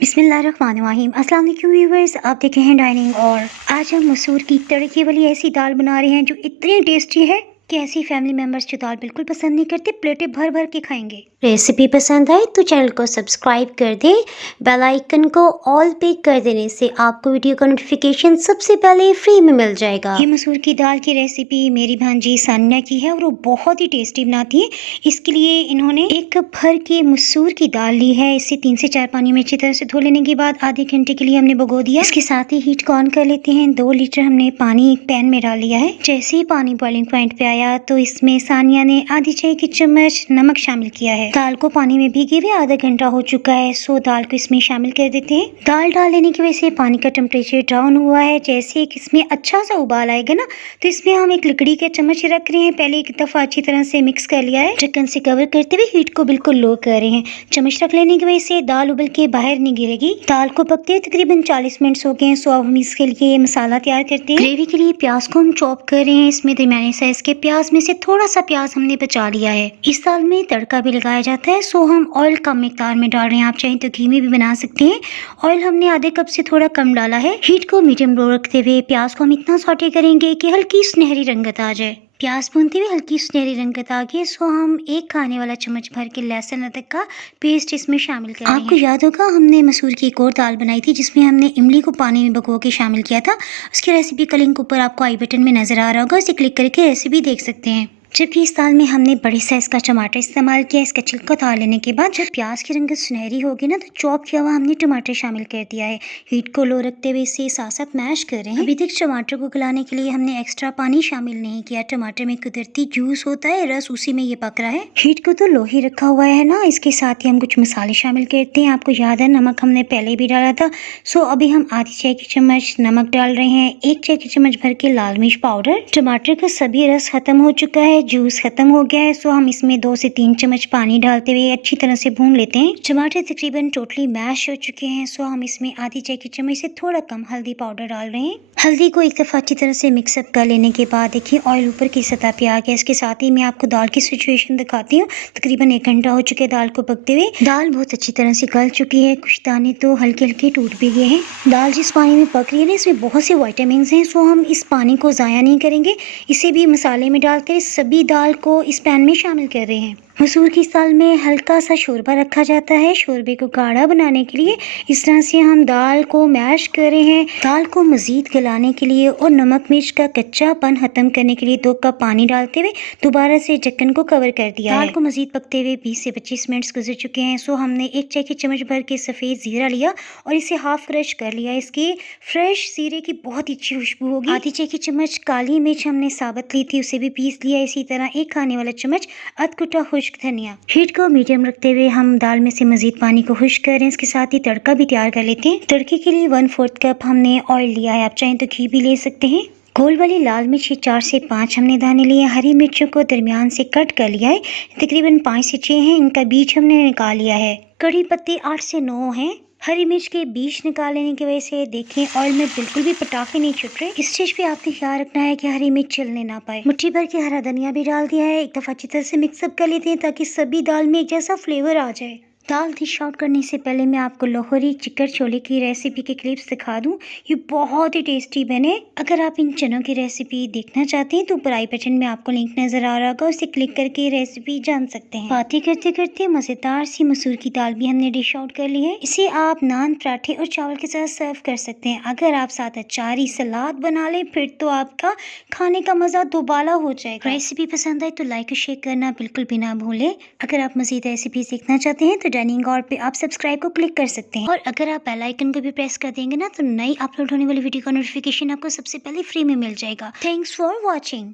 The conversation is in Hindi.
बिस्मिल्लाहिर्रहमानिर्रहीम। अस्सलाम वालेकुम व्यूअर्स, आप देख रहे हैं डाइनिंग। और आज हम मसूर की तड़के वाली ऐसी दाल बना रहे हैं जो इतनी टेस्टी है कि ऐसी फैमिली मेम्बर्स जो दाल बिल्कुल पसंद नहीं करते प्लेटें भर भर के खाएंगे। रेसिपी पसंद आए तो चैनल को सब्सक्राइब कर दें, बेल आइकन को ऑल पे कर देने से आपको वीडियो का नोटिफिकेशन सबसे पहले फ्री में मिल जाएगा। ये मसूर की दाल की रेसिपी मेरी भांजी सानिया की है और वो बहुत ही टेस्टी बनाती है। इसके लिए इन्होंने 1 कप भर के मसूर की दाल ली है। इसे 3 से 4 पानी में अच्छी तरह से धो लेने के बाद आधे घंटे के लिए हमने भिगो दिया। इसके साथ ही हीट को ऑन कर लेते हैं। 2 लीटर हमने पानी एक पैन में डाल लिया है। जैसे ही पानी बॉइलिंग पॉइंट पे आया तो इसमें सानिया ने आधी चाय की चम्मच नमक शामिल किया है। दाल को पानी में भीगे हुए आधा घंटा हो चुका है, सो दाल को इसमें शामिल कर देते हैं। दाल डाल लेने की वजह से पानी का टेम्परेचर डाउन हुआ है। जैसे एक इसमें अच्छा सा उबाल आएगा ना, तो इसमें हम एक लकड़ी के चम्मच रख रहे हैं। पहले एक दफा अच्छी तरह से मिक्स कर लिया है। ढक्कन से कवर करते हुए हीट को बिल्कुल लो कर रहे हैं। चम्मच रख लेने की वजह से दाल उबल के बाहर नहीं गिरेगी। दाल को पकते हुए तकरीबन 40 मिनट हो गए हैं। सो अब हम इसके लिए मसाला तैयार करते हैं। ग्रेवी के लिए प्याज को हम चॉप कर रहे हैं। इसमें दरमियाने साइज के प्याज में से थोड़ा सा प्याज हमने बचा लिया है। इस दाल में तड़का भी लगाया जाता है, सो हम ऑयल कम मिकदार में डाल रहे हैं। आप चाहें तो घी में भी बना सकते हैं। ऑयल हमने आधे कप से थोड़ा कम डाला है। हीट को मीडियम लो रखते हुए प्याज को हम इतना सॉटे करेंगे कि हल्की सुनहरी रंगत आ जाए। प्याज भूनते हुए हल्की सुनहरी रंगत आ गई, सो हम 1 खाने वाला चम्मच भर के लहसुन अदरक का पेस्ट इसमें शामिल कर रहे हैं। आपको याद होगा हमने मसूर की एक और दाल बनाई थी जिसमें हमने इमली को पानी में भिगो के शामिल किया था। उसकी रेसिपी का लिंक ऊपर आपको आई बटन में नजर आ रहा होगा, उसे क्लिक करके रेसिपी देख सकते हैं। जबकि इस दाल में हमने बड़े साइज का टमाटर इस्तेमाल किया। इसका छिलका उतार लेने के बाद जब प्याज की रंगत सुनहरी होगी ना, तो चॉप किया हुआ हमने टमाटर शामिल कर दिया है। हीट को लो रखते हुए इसे साथ साथ मैश कर रहे हैं। अभी तक टमाटर को गलाने के लिए हमने एक्स्ट्रा पानी शामिल नहीं किया। टमाटर में कुदरती जूस होता है, रस उसी में ये पक रहा है। हीट को तो लो ही रखा हुआ है ना। इसके साथ ही हम कुछ मसाले शामिल करते हैं। आपको याद है नमक हमने पहले भी डाला था। सो अभी हम आधी चाय की चम्मच नमक डाल रहे हैं। 1 चाय की चम्मच भर के लाल मिर्च पाउडर। टमाटर का सभी रस खत्म हो चुका है, जूस खत्म हो गया है। सो हम इसमें 2 से 3 चम्मच पानी डालते हुए अच्छी तरह से भून लेते हैं। टमाटर तकरीबन टोटली मैश हो चुके हैं। सो हम इसमें आधी चाय की चम्मच से थोड़ा कम हल्दी पाउडर डाल रहे हैं। हल्दी को एक दफा अच्छी तरह से मिक्सअप कर लेने के बाद देखिए ऑयल ऊपर की सतह पे आ गया। इसके साथ ही मैं आपको दाल की सिचुएशन दिखाती हूँ। तकरीबन 1 घंटा हो चुके दाल को पकते हुए। दाल बहुत अच्छी तरह से गल चुकी है। कुछ दाने तो हल्के हल्के टूट भी गए हैं। दाल जिस पानी में पक रही है ना, इसमें बहुत से विटामिन हैं। सो हम इस पानी को ज़ाया नहीं करेंगे। इसे भी मसाले में डालते हुए सभी दाल को इस पैन में शामिल कर रहे हैं। मसूर की दाल में हल्का सा शोरबा रखा जाता है। शोरबे को गाढ़ा बनाने के लिए इस तरह से हम दाल को मैश कर रहे हैं। दाल को मजीद गलाने के लिए और नमक मिर्च का कच्चापन खत्म करने के लिए 2 कप पानी डालते हुए दोबारा से ढक्कन को कवर कर दिया। दाल को मजीद पकते हुए 20 से 25 मिनट गुजर चुके हैं। सो हमने 1 चाय की चम्मच भर के सफ़ेद ज़ीरा लिया और इसे हाफ क्रश कर लिया। इसकी फ्रेश ज़ीरे की बहुत अच्छी खुशबू होगी। आधी चाय की चम्मच काली मिर्च हमने साबुत ली थी, उसे भी पीस लिया। इसी तरह 1 खाने वाला चम्मच अधकुटा खुश्क धनिया। हीट को मीडियम रखते हुए हम दाल में से मजीद पानी को खुश्क कर रहे हैं। इसके साथ ही तड़का भी तैयार कर लेते हैं। तड़के के लिए 1/4 कप हमने ऑयल लिया है। आप चाहें तो घी भी ले सकते हैं। गोल वाली लाल मिर्च 4 से 5 हमने दाने लिए। हरी मिर्चों को दरमियान से कट कर लिया है। तकरीबन 5 से 6 हैं। इनका बीज हमने निकाल लिया है। कड़ी पत्ते 8 से 9 हैं। हरी मिर्च के बीज निकाल लेने की वजह से देखें ऑयल में बिल्कुल भी पटाखे नहीं छुट रहे। इस स्टेज पे आपने ख्याल रखना है कि हरी मिर्च चलने ना पाए। मुट्ठी भर के हरा धनिया भी डाल दिया है। एक दफा अच्छी तरह से मिक्सअप कर लेते हैं ताकि सभी दाल में एक जैसा फ्लेवर आ जाए। दाल डिश आउट करने से पहले मैं आपको लाहौरी चिकन छोले की रेसिपी के क्लिप्स दिखा दूं। ये बहुत ही टेस्टी बने। अगर आप इन चनों की रेसिपी देखना चाहते हैं तो ऊपर आई बटन में आपको लिंक नजर आ रहा होगा, उसे क्लिक करके रेसिपी जान सकते हैं। बातें करते करते मजेदार सी मसूर की दाल भी हमने डिश आउट कर ली है। इसे आप नान, पराठे और चावल के साथ सर्व कर सकते हैं। अगर आप साथ अचारी सलाद बना ले फिर तो आपका खाने का मजा दोबाला हो जाएगा। रेसिपी पसंद आए तो लाइक और शेयर करना बिल्कुल भी ना भूलें। अगर आप मजीद रेसिपी सीखना चाहते हैं तो डाइनिंग और पे आप सब्सक्राइब को क्लिक कर सकते हैं। और अगर आप बेल आइकन को भी प्रेस कर देंगे ना, तो नई अपलोड होने वाली वीडियो का नोटिफिकेशन आपको सबसे पहले फ्री में मिल जाएगा। Thanks for watching.